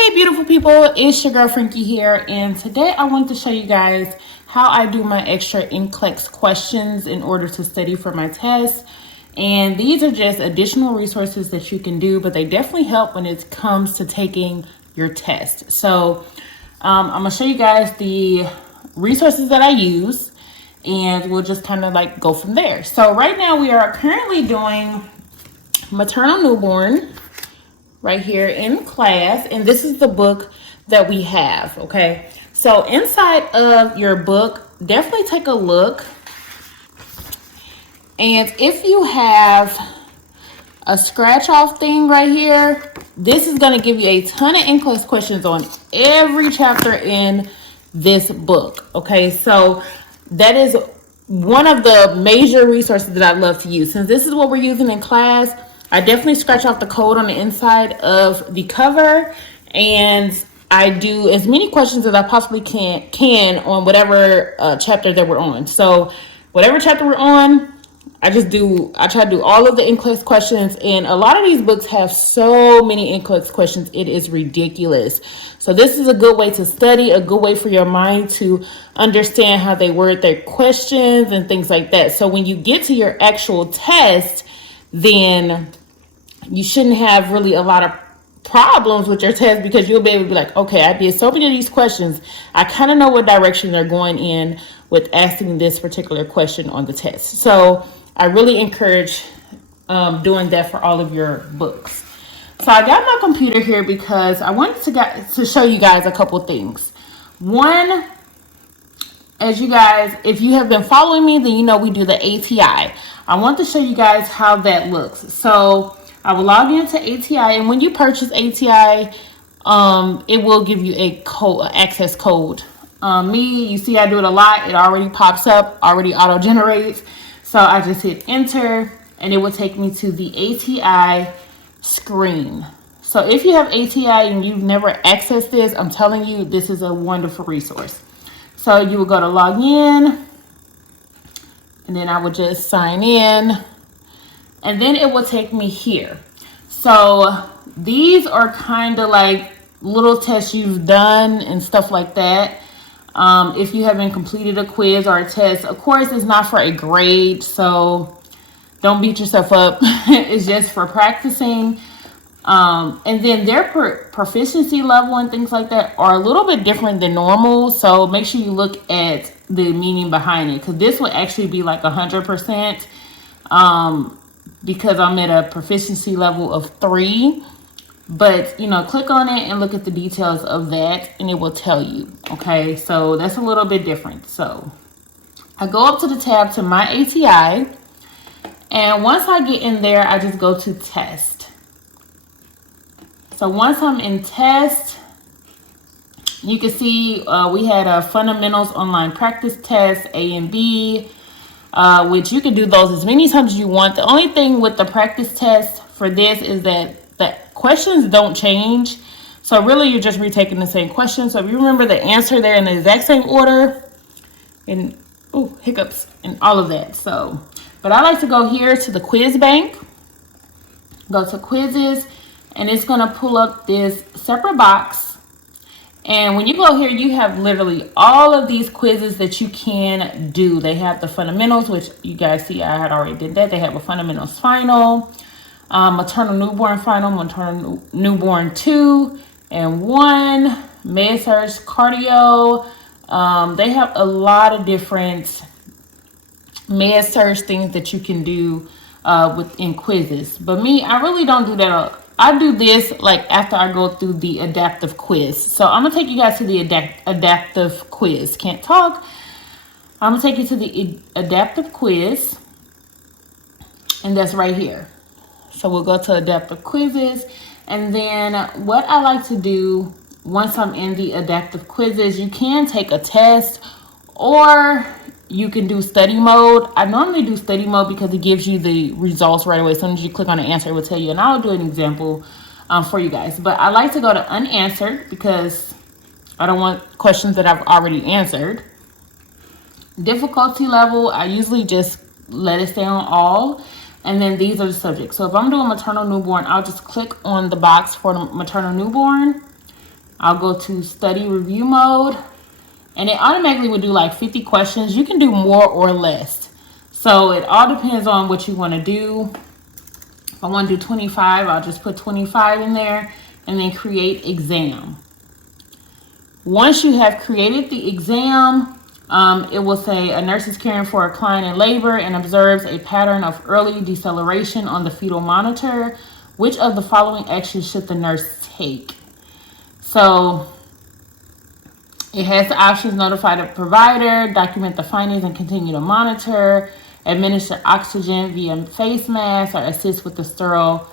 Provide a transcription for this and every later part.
Hey beautiful people, it's your girl Frankie here, and today I want to show you guys how I do my extra NCLEX questions in order to study for my test. And these are just additional resources that you can do, but they definitely help when it comes to taking your test. So I'm gonna show you guys the resources that I use, and we'll just kind of like go from there. So right now we are currently doing maternal newborn right here in class, and this is the book that we have. Okay, so inside of your book, definitely take a look, and if you have a scratch off thing right here, this is going to give you a ton of NCLEX questions on every chapter in this book. Okay, so that is one of the major resources that I love to use. Since this is what we're using in class, I definitely scratch off the code on the inside of the cover, and I do as many questions as I possibly can on whatever chapter that we're on. So whatever chapter we're on, I try to do all of the NCLEX questions, and a lot of these books have so many NCLEX questions, it is ridiculous. So this is a good way to study, a good way for your mind to understand how they word their questions and things like that. So when you get to your actual test, then you shouldn't have really a lot of problems with your test, because you'll be able to be like, okay, I did so many of these questions. I kind of know what direction they're going in with asking this particular question on the test. So I really encourage doing that for all of your books. So I got my computer here because I wanted to show you guys a couple things. One, as you guys, if you have been following me, then you know we do the ATI. I want to show you guys how that looks. So I will log into ATI, and when you purchase ATI, it will give you a code, access code. You see I do it a lot. It already pops up, already auto generates. So I just hit enter, and it will take me to the ATI screen. So if you have ATI and you've never accessed this, I'm telling you, this is a wonderful resource. So you will go to log in, and then I will just sign in, and then it will take me here. So these are kind of like little tests you've done and stuff like that. If you haven't completed a quiz or a test, of course, it's not for a grade, so don't beat yourself up. It's just for practicing. And then their proficiency level and things like that are a little bit different than normal. So make sure you look at the meaning behind it, because this would actually be like 100%. Because I'm at a proficiency level of 3. But, click on it and look at the details of that, and it will tell you. Okay, so that's a little bit different. So I go up to the tab to my ATI, and once I get in there, I just go to test. So once I'm in test, you can see we had a fundamentals online practice test, A and B, which you can do those as many times as you want. The only thing with the practice test for this is that the questions don't change. So really you're just retaking the same question. So if you remember the answer there in the exact same order, and hiccups and all of that. So, but I like to go here to the quiz bank, go to quizzes, and it's going to pull up this separate box. And when you go here, you have literally all of these quizzes that you can do. They have the fundamentals, which you guys see I had already did that. They have a fundamentals final, maternal newborn final, maternal newborn 2 and 1, med-surg, cardio. They have a lot of different med-surg things that you can do within quizzes. But me, I really don't do that. I do this like after I go through the adaptive quiz. So I'm gonna take you guys to the adaptive quiz. Can't talk. I'm gonna take you to the adaptive quiz, and that's right here. So we'll go to adaptive quizzes, and then what I like to do once I'm in the adaptive quizzes, you can take a test, or you can do study mode. I normally do study mode because it gives you the results right away. As soon as you click on the answer, it will tell you, and I'll do an example for you guys. But I like to go to unanswered because I don't want questions that I've already answered. Difficulty level, I usually just let it stay on all. And then these are the subjects. So if I'm doing maternal newborn, I'll just click on the box for the maternal newborn. I'll go to study review mode, and it automatically will do like 50 questions. You can do more or less. So it all depends on what you want to do. If I want to do 25, I'll just put 25 in there and then create exam. Once you have created the exam, it will say a nurse is caring for a client in labor and observes a pattern of early deceleration on the fetal monitor. Which of the following actions should the nurse take? So it has the options: notify the provider, document the findings and continue to monitor, administer oxygen via face mask, or assist with the sterile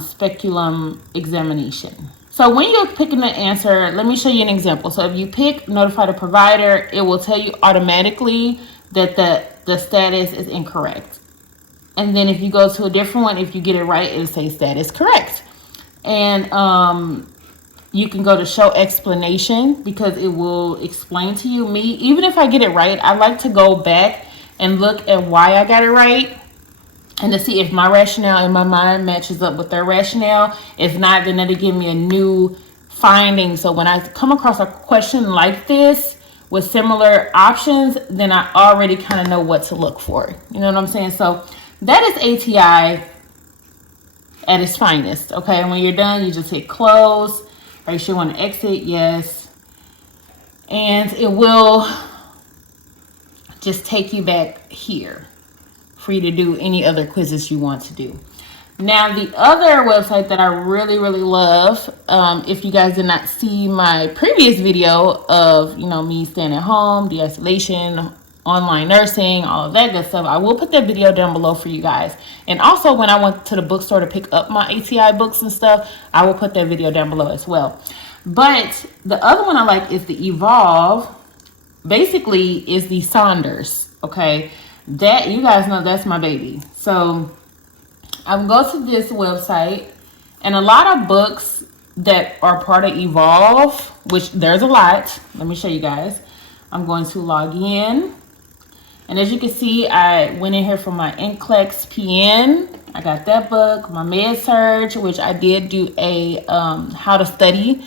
speculum examination. So when you're picking the answer, let me show you an example. So if you pick notify the provider, it will tell you automatically that the status is incorrect. And then if you go to a different one, if you get it right, it'll say status correct. And you can go to show explanation because it will explain to you. Even if I get it right, I like to go back and look at why I got it right, and to see if my rationale in my mind matches up with their rationale. If not, then it'll give me a new finding. So when I come across a question like this with similar options, then I already kind of know what to look for. You know what I'm saying? So that is ATI at its finest. Okay, and when you're done, you just hit close. Are you sure you want to exit? Yes. And it will just take you back here for you to do any other quizzes you want to do. Now, the other website that I really, really love, if you guys did not see my previous video of, me staying at home, de-isolation, online nursing, all of that good stuff, I will put that video down below for you guys. And also, when I went to the bookstore to pick up my ATI books and stuff, I will put that video down below as well. But the other one I like is the Evolve. Basically, is the Saunders, okay? That, you guys know, that's my baby. So I will go to this website, and a lot of books that are part of Evolve, which there's a lot. Let me show you guys. I'm going to log in. And as you can see, I went in here for my NCLEX PN. I got that book, my Med Surg, which I did do a how to study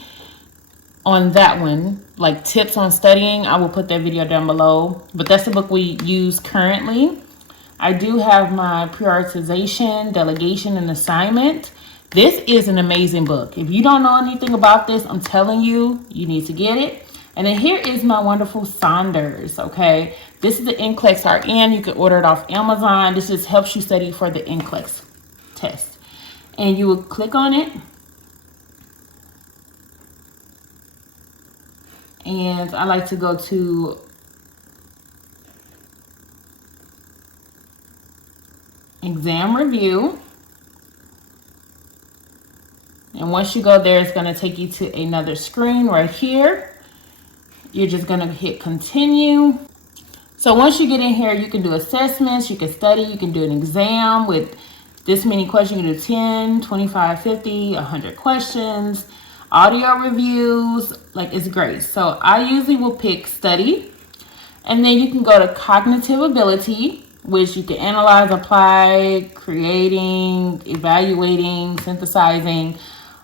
on that one, like tips on studying. I will put that video down below, but that's the book we use currently. I do have my prioritization, delegation, and assignment. This is an amazing book. If you don't know anything about this, I'm telling you, you need to get it. And then here is my wonderful Saunders, okay? This is the NCLEX RN. You can order it off Amazon. This just helps you study for the NCLEX test. And you will click on it. And I like to go to exam review. And once you go there, it's going to take you to another screen right here. You're just going to hit continue. So once you get in here, you can do assessments, you can study, you can do an exam with this many questions. You can do 10, 25, 50, 100 questions. Audio reviews, like, it's great. So I usually will pick study, and then you can go to cognitive ability, which you can analyze, apply, creating, evaluating, synthesizing,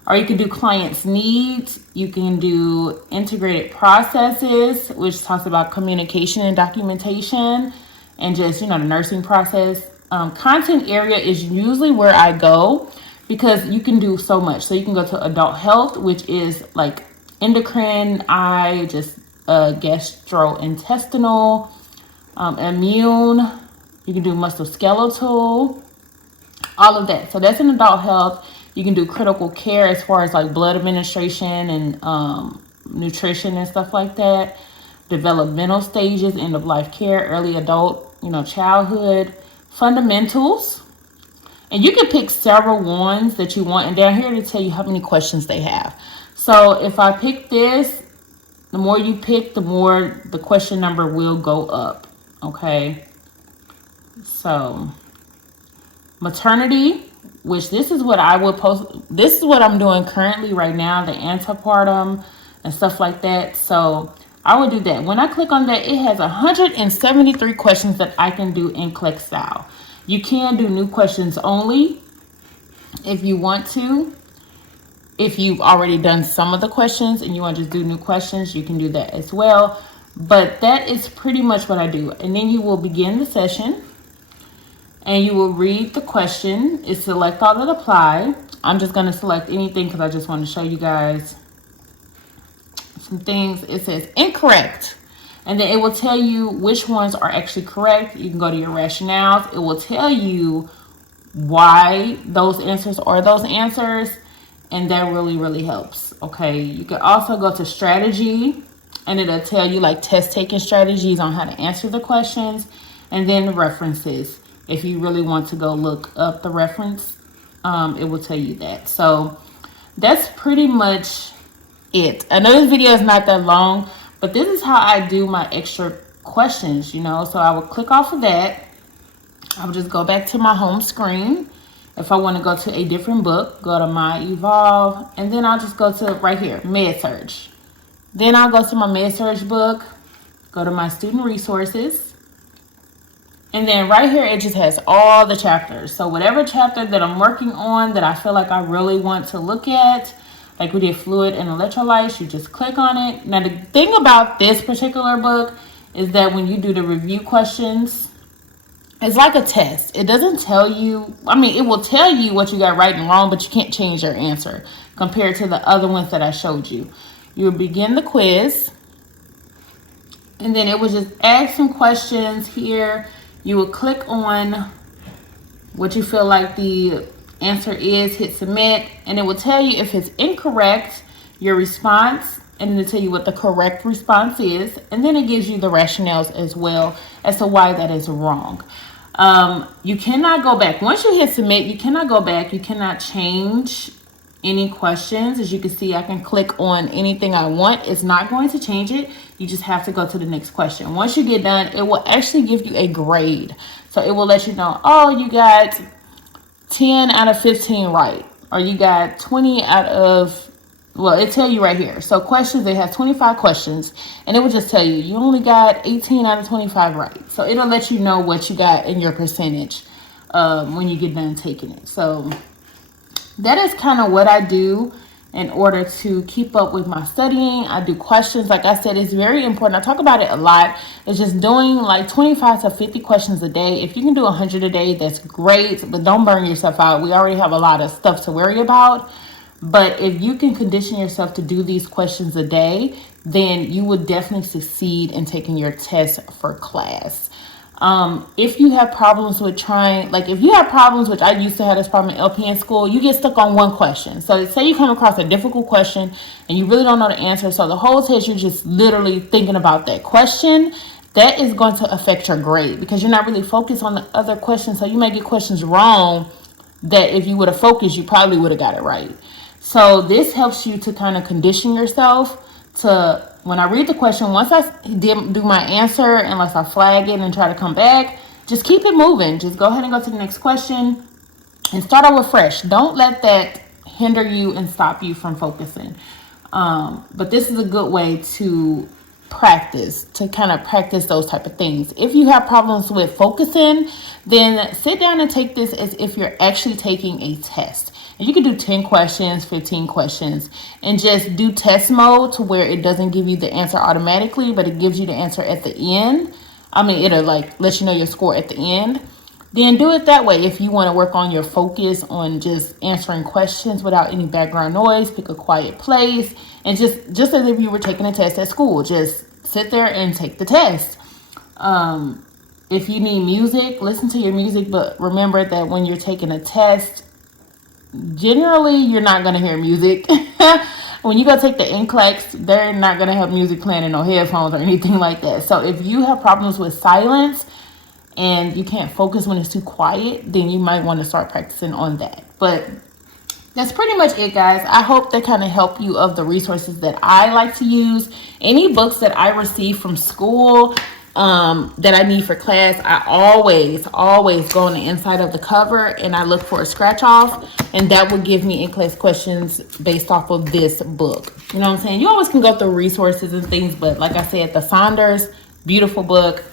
or you can do client's needs. You can do integrated processes, which talks about communication and documentation and just, the nursing process. Content area is usually where I go, because you can do so much. So you can go to adult health, which is like endocrine, eye, just gastrointestinal, immune. You can do musculoskeletal, all of that. So that's in adult health. You can do critical care as far as like blood administration and nutrition and stuff like that. Developmental stages, end of life care, early adult, childhood, fundamentals. And you can pick several ones that you want. And down here to tell you how many questions they have. So if I pick this, the more you pick, the more the question number will go up. Okay. So maternity, which this is what I would post. This is what I'm doing currently right now, the antepartum and stuff like that. So I would do that. When I click on that, it has 173 questions that I can do in NCLEX style. You can do new questions only if you want to. If you've already done some of the questions and you want to just do new questions, you can do that as well. But that is pretty much what I do. And then you will begin the session and you will read the question. It's select all and apply. I'm just going to select anything because I just want to show you guys some things. It says incorrect. And then it will tell you which ones are actually correct. You can go to your rationales. It will tell you why those answers are those answers. And that really, really helps. Okay. You can also go to strategy and it'll tell you like test taking strategies on how to answer the questions. And then references. If you really want to go look up the reference, it will tell you that. So that's pretty much it. I know this video is not that long, but this is how I do my extra questions, you know. So I will click off of that. I will just go back to my home screen. If I want to go to a different book, go to my Evolve, and then I'll just go to right here, MedSurg. Then I'll go to my MedSurg book, go to my student resources. And then right here, it just has all the chapters. So whatever chapter that I'm working on that I feel like I really want to look at, like we did fluid and electrolytes, you just click on it. Now, the thing about this particular book is that when you do the review questions, it's like a test. It doesn't tell you, I mean, it will tell you what you got right and wrong, but you can't change your answer compared to the other ones that I showed you. You will begin the quiz, and then it will just ask some questions here. You will click on what you feel like the answer is, hit submit, and it will tell you if it's incorrect, your response, and then it'll tell you what the correct response is, and then it gives you the rationales as well as to why that is wrong. You cannot go back. Once you hit submit, you cannot go back. You cannot change any questions. As you can see, I can click on anything I want. It's not going to change it. You just have to go to the next question. Once you get done, it will actually give you a grade. So it will let you know, oh, you got 10 out of 15 right, or you got 20 out of, well, it tell you right here. So questions, they have 25 questions, and it will just tell you, you only got 18 out of 25 right. So it'll let you know what you got in your percentage when you get done taking it. So that is kind of what I do in order to keep up with my studying. I do questions. Like I said, it's very important. I talk about it a lot. It's just doing like 25 to 50 questions a day. If you can do 100 a day, that's great, but don't burn yourself out. We already have a lot of stuff to worry about. But if you can condition yourself to do these questions a day, then you would definitely succeed in taking your test for class. If you have problems with trying, like if you have problems, which I used to have this problem in LPN school, you get stuck on one question. So say you come across a difficult question and you really don't know the answer. So the whole test, you're just literally thinking about that question. That is going to affect your grade because you're not really focused on the other questions. So you may get questions wrong that if you would have focused, you probably would have got it right. So this helps you to kind of condition yourself to, when I read the question, once I do my answer, unless I flag it and try to come back, just keep it moving. Just go ahead and go to the next question and start over fresh. Don't let that hinder you and stop you from focusing. But this is a good way to practice, to kind of practice those type of things. If you have problems with focusing, then sit down and take this as if you're actually taking a test. And you can do 10 questions, 15 questions, and just do test mode to where it doesn't give you the answer automatically, but it gives you the answer at the end. I mean, it'll like let you know your score at the end. Then do it that way. If you want to work on your focus on just answering questions without any background noise, pick a quiet place, and just as if you were taking a test at school, just sit there and take the test. If you need music, listen to your music, but remember that when you're taking a test, generally you're not going to hear music. When you go take the NCLEX, they're not going to have music playing in no headphones or anything like that. So if you have problems with silence and you can't focus when it's too quiet, then you might want to start practicing on that. But that's pretty much it, guys. I hope that kind of help you of the resources that I like to use. Any books that I receive from school that I need for class, I always go on the inside of the cover and I look for a scratch off, and that will give me in-class questions based off of this book. You know what I'm saying? You always can go through resources and things, but like I said, the Saunders, beautiful book.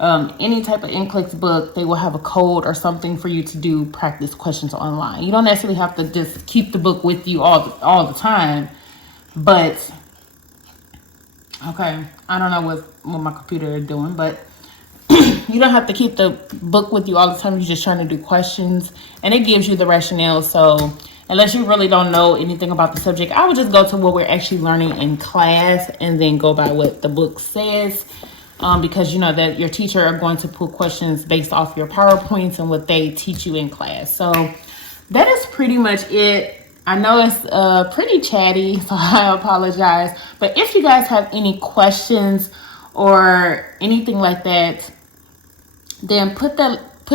any type of NCLEX book, they will have a code or something for you to do practice questions online. You don't necessarily have to just keep the book with you all the time, but okay, I don't know what my computer is doing, but you don't have to keep the book with you all the time. You're just trying to do questions, and it gives you the rationale. So unless you really don't know anything about the subject, I would just go to what we're actually learning in class and then go by what the book says. Because you know that your teacher are going to pull questions based off your PowerPoints and what they teach you in class. So that is pretty much it. I know it's pretty chatty, so I apologize. But if you guys have any questions or anything like that, then put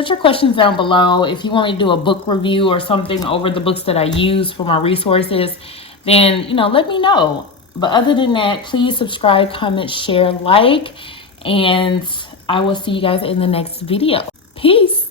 your questions down below. If you want me to do a book review or something over the books that I use for my resources, then let me know. But other than that, please subscribe, comment, share, like, and I will see you guys in the next video. Peace.